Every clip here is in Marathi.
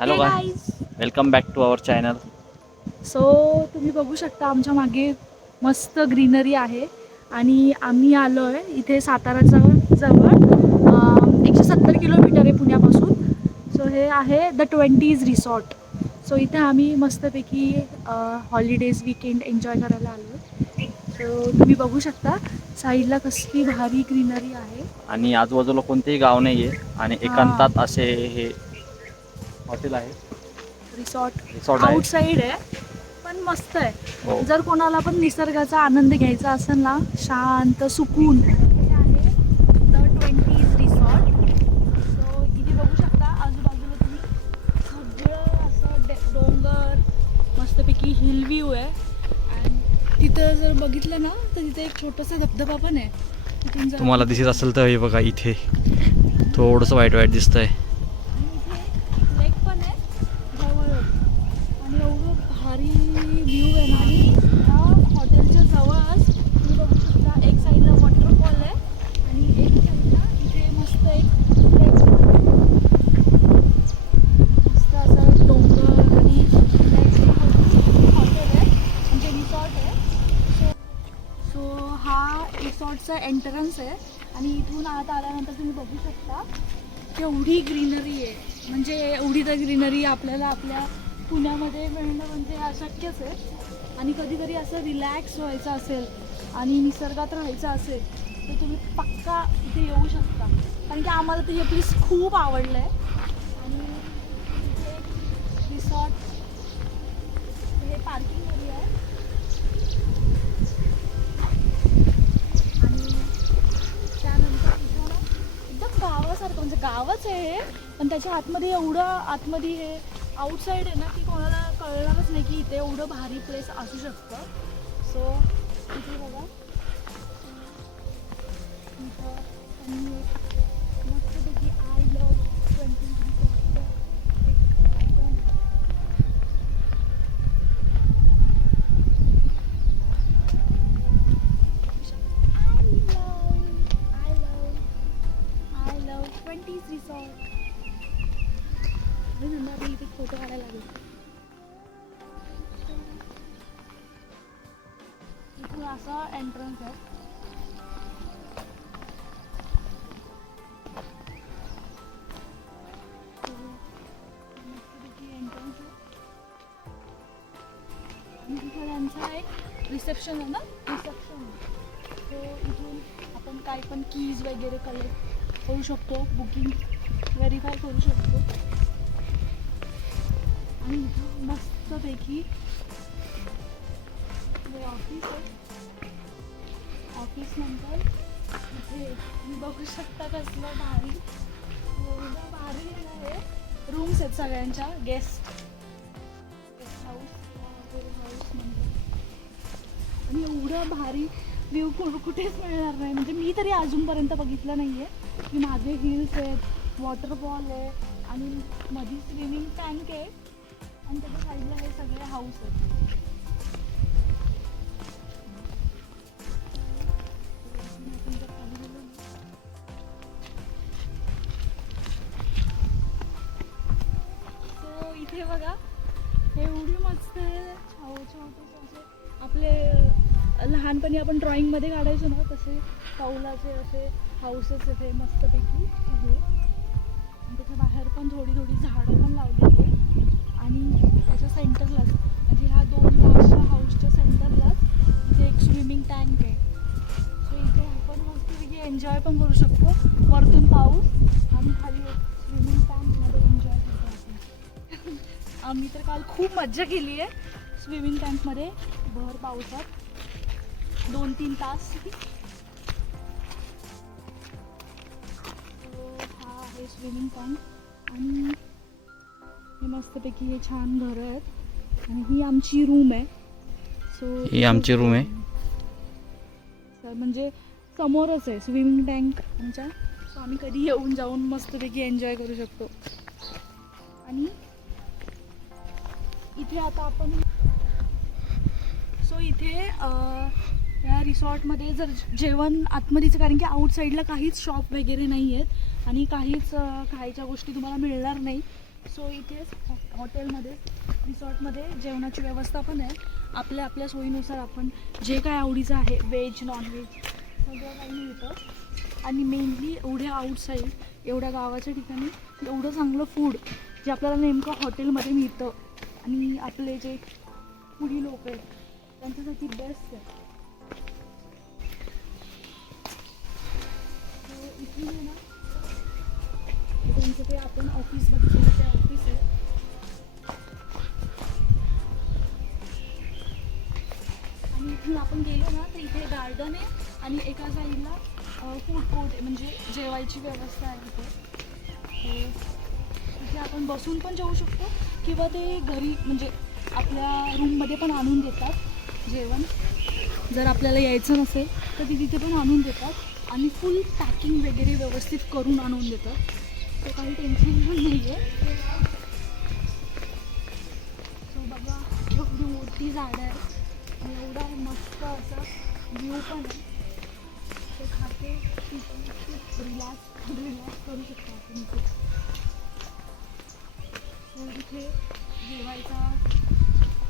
Hello guys, welcome back to our channel. So तुम्ही बघू शकता आमच्या मागे मस्त ग्रीनरी आहे आणि आम्ही आलो आहे इथे साताराच्या जवळ 170 किलोमीटर आहे पुण्यापासून. सो हे आहे द 20s रिसॉर्ट. सो इथे आम्ही मस्तपैकी हॉलिडेज वीकेंड एन्जॉय करायला आलो आहे. सो तुम्ही बघू शकता साईडला कसली भारी ग्रीनरी आहे आणि आजूबाजूला कोणतेही गाव नाही आहे आणि एकांतात असे हे हॉटेल आहे, रिसॉर्ट आहे. आउटसाईड आहे पण मस्त आहे. हो. जर कोणाला पण निसर्गाचा आनंद घ्यायचा असेल ना, शांत सुकून, हे आहे द 20s रिसॉर्ट. सो इथे बघू शकता आजूबाजूला तुम्ही सगळं असं डोंगर, मस्तपैकी हिल व्ह्यू आहे. आणि तिथं जर बघितलं ना तर तिथे एक छोटासा धबधबा पण आहे. तिथून जर तुम्हाला दिसत असेल तर हे बघा, इथे थोडंसं वाईट वाईट दिसतंय. लेक पण आहे जवळच आणि एवढं भारी व्ह्यू आहे ना. आणि ह्या हॉटेलच्या जवळच तुम्ही बघू शकता एक साईडला वॉटरफॉल आहे आणि एक साईडला इथे मस्त एक लेक पण आहे. मस्त असं डोंगर आणि हॉटेल आहे म्हणजे रिसॉर्ट आहे. सो हा रिसॉर्टचा एंट्रन्स आहे आणि इथून आत आल्यानंतर तुम्ही बघू शकता एवढी ग्रीनरी आहे. म्हणजे एवढी तर ग्रीनरी आपल्याला आपल्या पुण्यामध्ये मिळणं म्हणजे अशक्यच आहे. आणि कधीतरी असं रिलॅक्स व्हायचं असेल आणि निसर्गात राहायचं असेल तर तुम्ही पक्का इथे येऊ शकता. कारण की आम्हाला तर हे प्लेस खूप आवडलं आहे. आणि इथे रिसॉर्ट हे पार्किंग एरिया आहे आणि त्यानंतर इथं ना एकदम गावासारखं म्हणजे गावच आहे हे, पण त्याच्या आतमध्ये एवढं आतमध्ये हे आउटसाईड आहे ना की कोणाला कळणारच नाही की इथे एवढं भारी प्लेस असू शकतं. सो इथे बघा इथं त्यांनी एक मस्तपैकी आय लव 20s रिसॉर्टचं एक icon I love 20s resort. इथे फोटो काढायला लागेल. इथून असा एंट्रन्स आहे. एंट्रन्स आहे आणि तिथं त्यांचा एक रिसेप्शन आहे ना, रिसेप्शन. सो इथून आपण काय पण कीज वगैरे कलेक्ट करू शकतो, बुकिंग व्हेरीफाय करू शकतो. आणि इथं मस्तपैकी ऑफिस आहे. ऑफिस नंतर इथे तुम्ही बघू शकता कसलं भारी, एवढं भारी आहे. रूम्स आहेत सगळ्यांच्या, गेस्ट हाऊस म्हणजे. आणि एवढं भारी व्ह्यू कुठेच मिळणार नाही. म्हणजे मी तरी अजूनपर्यंत बघितलं नाही आहे की मागे हिल्स आहेत, वॉटरफॉल आहे आणि मध्ये स्विमिंग टँक आहे आणि त्याच्या साईडला हे सगळे हाऊस आहेत. सो इथे बघा एवढी मस्त आहे. छोटे असे आपले लहानपणी आपण ड्रॉइंगमध्ये काढायचो ना तसे कौलाचे असे हाऊसेस आहेत मस्तपैकी हे. त्याच्या बाहेर पण थोडी थोडी झाडं पण लावलेली आहे आणि त्याच्या सेंटरलाच म्हणजे ह्या दोन अशा हाऊसच्या सेंटरलाच इथे एक स्विमिंग टँक आहे. सो इथे आपण मस्तपैकी एन्जॉय पण करू शकतो. वरतून पाऊस आणि खाली एक स्विमिंग टँकमध्ये एन्जॉय करतो आपण. आम्ही तर काल खूप मज्जा केली आहे स्विमिंग टँकमध्ये भर पावसात 2-3 तास. हा आहे स्विमिंग टँक आणि हे मस्तपैकी हे छान घरं आहेत आणि ही आमची रूम आहे. सो ही आमची रूम आहे. म्हणजे समोरच आहे स्विमिंग टँक आमच्या. सो आम्ही कधी येऊन जाऊन मस्तपैकी एन्जॉय करू शकतो. आणि इथे आता आपण सो इथे या रिसॉर्टमध्ये जर जेवण आतमध्येच, कारण की आउटसाईडला काहीच शॉप वगैरे नाही आहेत आणि काहीच खायच्या गोष्टी तुम्हाला मिळणार नाही. सो इथेच हॉटेलमध्ये रिसॉर्टमध्ये जेवणाची व्यवस्था पण आहे. आपल्या आपल्या सोयीनुसार आपण जे काय आवडीचं आहे व्हेज नॉनव्हेज सगळं काही मिळतं. आणि मेनली एवढ्या आउटसाईड एवढ्या गावाच्या ठिकाणी एवढं चांगलं फूड जे आपल्याला नेमकं हॉटेलमध्ये मिळतं आणि आपले जे फूडी लोक आहेत त्यांच्यासाठी बेस्ट आहे. इथून आहे ना त्यांचं ते आपण ऑफिस बघितलं ते ऑफिस आहे. आणि इथून आपण गेलो ना तर इथे गार्डन आहे आणि एका साईडला फूड कोर्ट आहे, म्हणजे जेवायची व्यवस्था आहे इथे. इथे आपण बसून पण जेवू शकतो किंवा ते घरी म्हणजे आपल्या रूममध्ये पण आणून देतात जेवण. जर आपल्याला यायचं नसेल तर ती तिथे पण आणून देतात आणि फुल पॅकिंग वगैरे व्यवस्थित करून आणून देतात. तर काही टेन्शन पण नाही आहे. सो बघा एवढी मोठी झाडं आहे आणि एवढा मस्त असा व्ह्यू पण आहे. ते खाते रिलॅक्स करू शकतो आपण इथे. तर इथे जेवायचा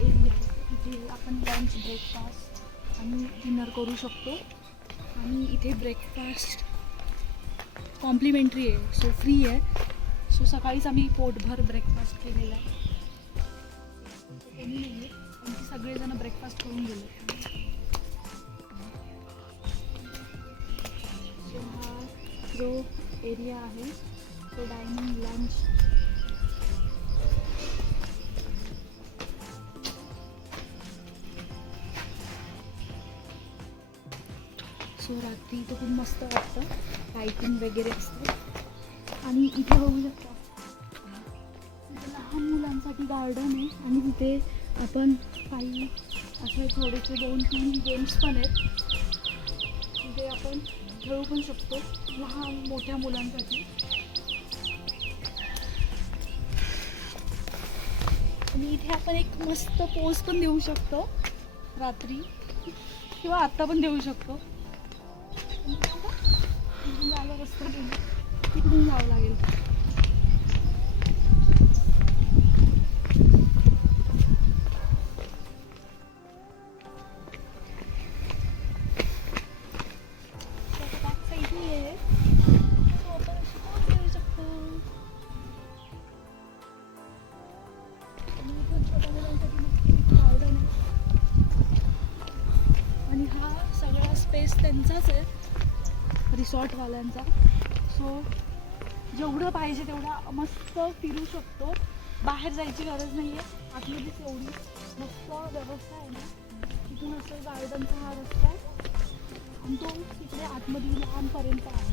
एरिया आहे. इथे आपण लंच ब्रेकफास्ट आणि डिनर करू शकतो. आणि इथे ब्रेकफास्ट कॉम्प्लिमेंटरी आहे, सो फ्री आहे. सो सकाळीच आम्ही पोटभर ब्रेकफास्ट केलेला आहे. कोणी नाही आहे आमचे सगळेजण ब्रेकफास्ट करून गेले. सो हा जो एरिया आहे तो डायनिंग लंच सो रात्री इथं खूप मस्त वाटतं. लाईटिंग वगैरे असते. आणि इथे बघू शकता इथे लहान मुलांसाठी गार्डन आहे आणि तिथे आपण काही असे थोडेसे 2-3 गेम्स पण आहेत. तिथे आपण खेळू पण शकतो लहान मोठ्या मुलांसाठी. आणि इथे आपण एक मस्त पोज पण देऊ शकतो रात्री किंवा आत्ता पण देऊ शकतो. जायला रस्ता गेला तिकडून जावं लागेल. बॅक साईडनी आहे सो आपण अशी पोज देऊ शकतो. आणि इथून छोट्या मुलांसाठी नक्की गार्डन आहे. आणि हा सगळा स्पेस त्यांचाच आहे रिसॉर्टवाल्यांचा. सो जेवढं पाहिजे तेवढा मस्त फिरू शकतो. बाहेर जायची गरज नाही आहे. आतमध्येच एवढी मस्त व्यवस्था आहे ना. तिथून असं गार्डनचा हा रस्ता आहे आणि तो तिकडे आतमध्ये लहानपर्यंत आहे.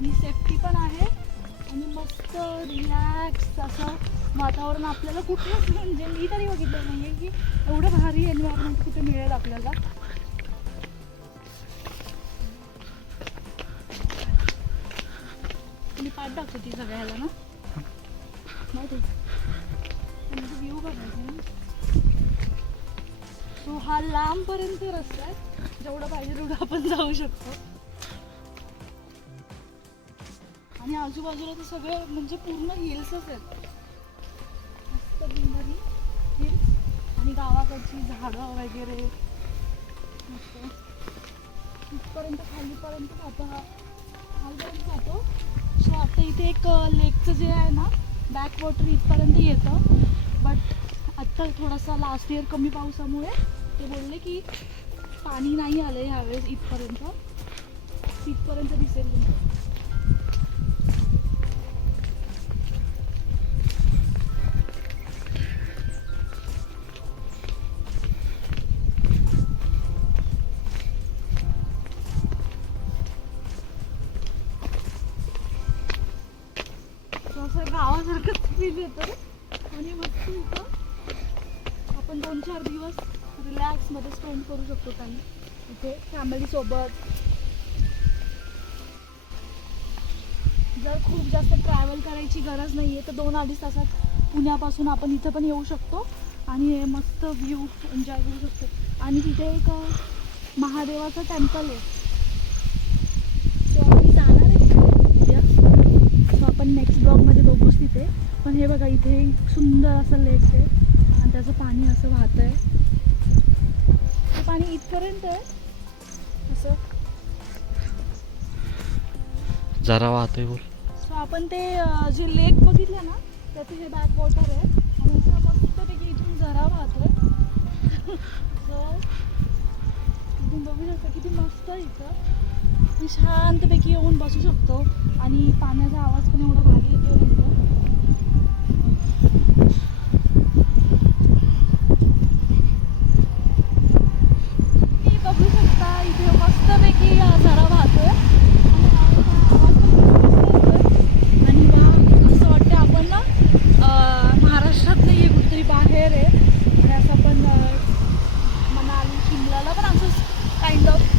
ही सेफ्टी पण आहे आणि मस्त रिलॅक्स असं वातावरण आपल्याला कुठेच म्हणजे मी तरी बघितलं नाही आहे की एवढं भारी एन्व्हायरमेंट कुठे मिळेल आपल्याला. मी पाठ दाखवते सगळ्याला ना माहिती व्ह्यू बघायचं. सो हा लांबपर्यंत रस्ता आहे. जेवढं पाहिजे तेवढं आपण जाऊ शकतो. आणि आजूबाजूला तर सगळं म्हणजे पूर्ण हिल्सच आहेत. मस्त ग्रीनरी हिल्स आणि गावाकडची झाडं वगैरे मस्त. इथपर्यंत खालीपर्यंत जातो हा खालीपर्यंत जातो. सो आता इथे एक लेकचं जे आहे ना बॅक वॉटर इथपर्यंत येतं. बट आत्ता थोडासा लास्ट इयर कमी पावसामुळे ते बोलले की पाणी नाही आलं ह्यावेळेस इथपर्यंत दिसेल तुमचं. असं गावासारखंच फील येतं. आणि मस्त इथं आपण 2-4 दिवस रिलॅक्समध्ये स्पेंड करू शकतो काही इथे फॅमिलीसोबत. जर खूप जास्त ट्रॅव्हल करायची गरज नाही आहे तर 2-2.5 तासात पुण्यापासून आपण इथं पण येऊ शकतो आणि हे मस्त व्ह्यू एन्जॉय करू शकतो. आणि तिथे एक महादेवाचं टेम्पल आहे. सो आम्ही जाणार आहे नेक्स्ट ब्लॉगमध्ये बघूच तिथे. पण हे बघा इथे सुंदर असं लेक आहे आणि त्याचं पाणी असं वाहत आहे. ते पाणी इथपर्यंत आहे असं. जरा वाहतोय बोल. सो आपण ते जे लेक बघितलं ना त्याचं हे बॅक वॉटर आहे आणि इथं मस्तपैकी इथून झरा वाहतोय. सो इथून बघू शकता किती मस्त आहे इथं. मी शांतपैकी येऊन बसू शकतो आणि पाण्याचा आवाज पण एवढा भारी येतो इथं. तुम्ही बघू शकता इथे मस्तपैकी झरा वाहतोय आणि असं वाटतं आपण ना महाराष्ट्रात नाही आहे, कुठेतरी बाहेर आहे. आणि असं आपण मनाली शिमलाला पण असं काइंड ऑफ